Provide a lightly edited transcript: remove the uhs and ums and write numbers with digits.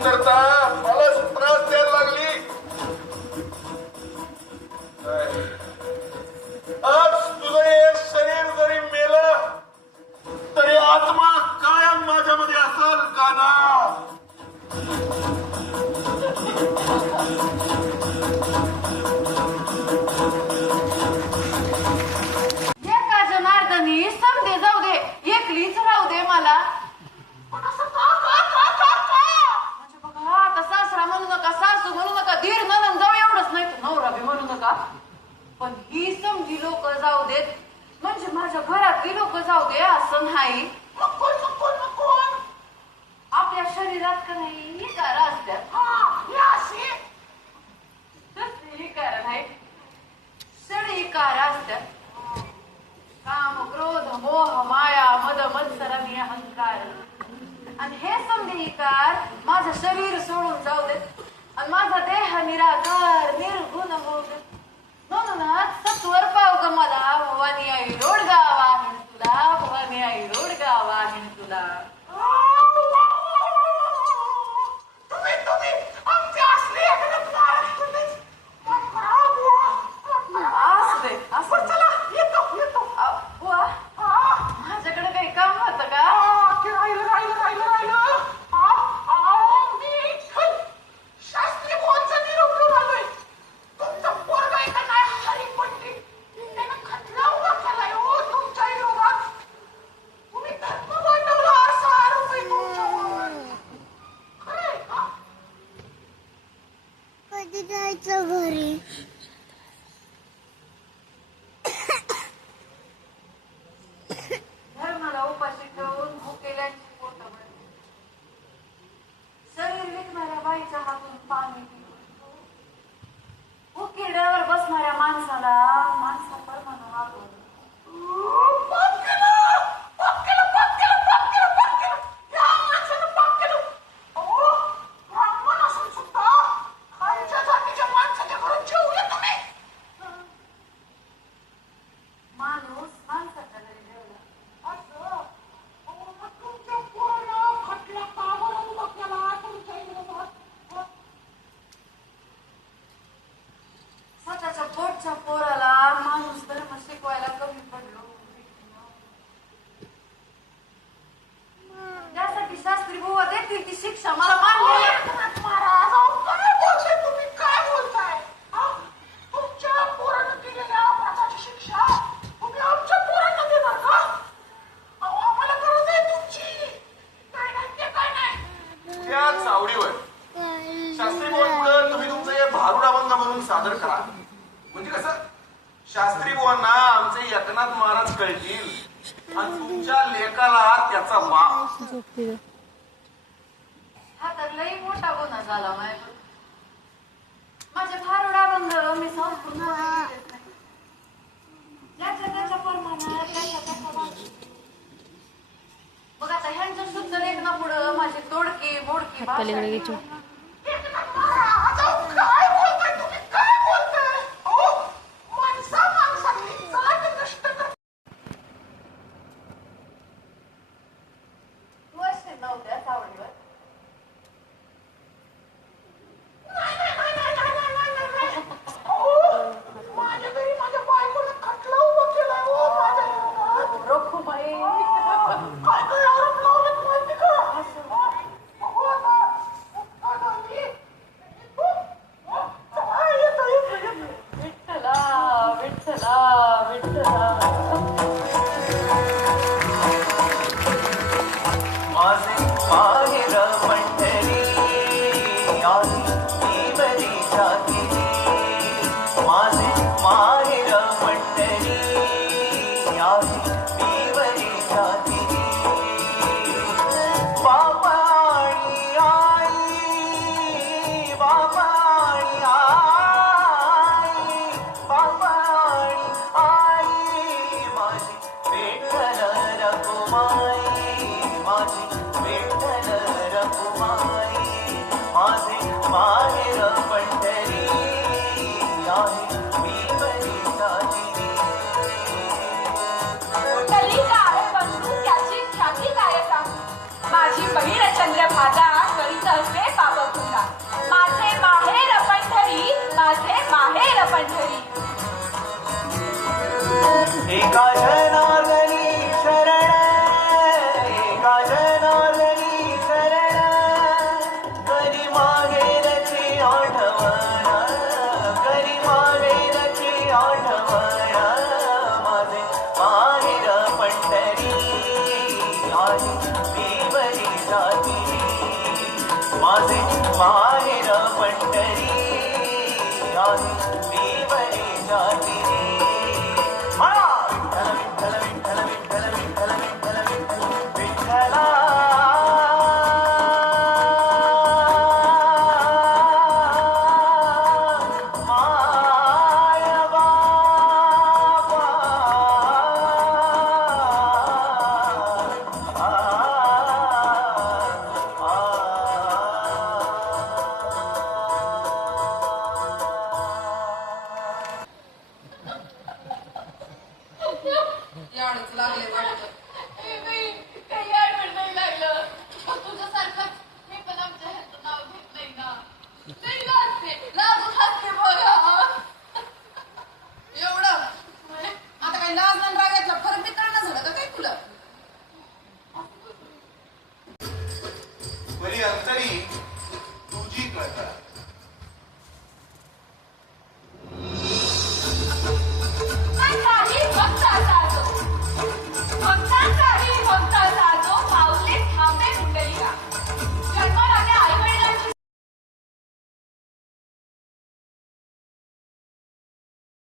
सुंदरता मला त्रास द्यायला लागली. आज तुझं हे शरीर जरी मेलं तरी आत्मा कायम माझ्यामध्ये असेल का ना. समजे जाऊ दे एकलीच राहू दे मला. म्हणजे बघा आता सासरा म्हणू नका सासू म्हणू नका धीर ननंद जाऊ एवढंच नाही तर नवरा बी म्हणू नका. पण ही समजी लोक जाऊ देत म्हणजे माझ्या घरातली लोक जाऊ दे असं नाही. आपल्या शरीरात का नाही विकार असतात. विकार नाही षडविकार असतात. काम क्रोध मोह माया मद मत्सर आणि अहंकार. आणि हे समजे विकार माझं शरीर सोडून जाऊ देत आणि माझा देह निराकार निर्गुण होऊ देत. म्हणूनच सत्वर पाव ग मला भवानी आई रोडगा वाहिन तुला. भवानी आई रोडगा वाहिन तुला. माझ्याकडे काही काम होतं का. कधी जायचं घरी. धर्माला उपाशी ठेवून भुकेल्यांची पोट भरली. शरीर विकणाऱ्या बाईच्या हातून पाणी पिऊन उकिरड्यावर बसणाऱ्या माणसाला माणसा परमानं वागवलं. माणूस माणसाच्या घरी जेवला. स्वतःच्या पोटच्या पोराला माणूस धर्म शिकवायला कमी पडलो. त्यासाठी शास्त्री बुवा देतील ती शिक्षा मला मान्य. त्या चावडीवर शास्त्री बुवांपुढे तुम्ही तुमचं हे भारुड अभंग म्हणून सादर करा. म्हणजे कसं शास्त्री बुवांना आमचे एकनाथ महाराज कळतील आणि तुमच्या लेकाला त्याचा वाप. हा तर लई मोठा गुन्हा झाला माझ्याकडून. माझे भारुड अभंग मी संपूर्ण ज्याच्या त्याच्या प्रमाणात त्याच्या त्याच्या. मग आता ह्यांच्या शुद्ध लेखना पुढं माझी तोडकी मोडकी भाषा. तू असे नव्हत्या चावडीवर. रखुमाई माया